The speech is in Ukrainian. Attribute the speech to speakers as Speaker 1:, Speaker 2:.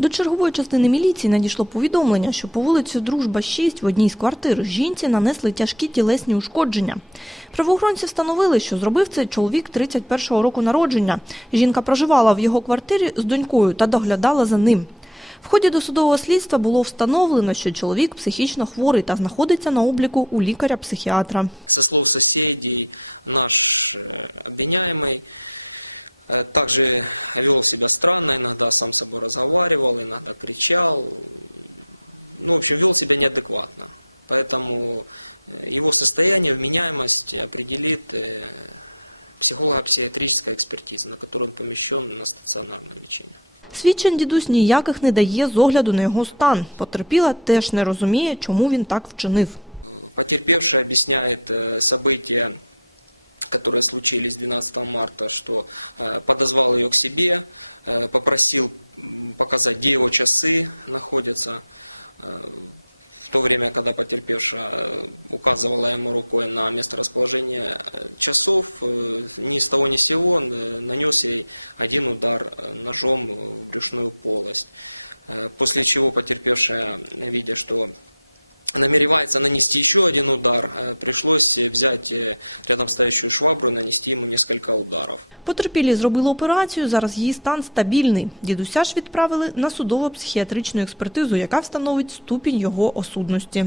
Speaker 1: До чергової частини міліції надійшло повідомлення, що по вулиці Дружба 6 в одній з квартир жінці нанесли тяжкі тілесні ушкодження. Правоохоронці встановили, що зробив це чоловік 31-го року народження. Жінка проживала в його квартирі з донькою та доглядала за ним. В ході досудового слідства було встановлено, що чоловік психічно хворий та знаходиться на обліку у лікаря-психіатра.
Speaker 2: Со слов соседей, наш э, обвиняемый э, также вел себя странно, иногда сам с собой разговаривал, иногда кричал. Ну, в общем, вел себя неадекватно. Поэтому э, его состояние, вменяемость определит э, психолого-психиатрическая экспертиза, на которую он помещен на стационарное лечение.
Speaker 1: Свідчень дідусь ніяких не дає з огляду на його стан. Потерпіла теж не розуміє, чому він так вчинив.
Speaker 2: Потерпевший объясняет э, события, которые случились 12 марта, что э, подозвал ее к себе, э, попросил показать, где его часы находятся. Э, В то время, когда потерпевшая указывала ему рукой на место расположения часов, ни с того ни с сего нанес ей один удар ножом в брюшную полость. После чего потерпевшая, видя, что намеревается нанести еще один удар, э, пришлось взять э, рядом стоящую швабру и нанести ему несколько ударов.
Speaker 1: Потерпілі зробили операцію, зараз її стан стабільний. Дідуся ж відправили на судово-психіатричну експертизу, яка встановить ступінь його осудності.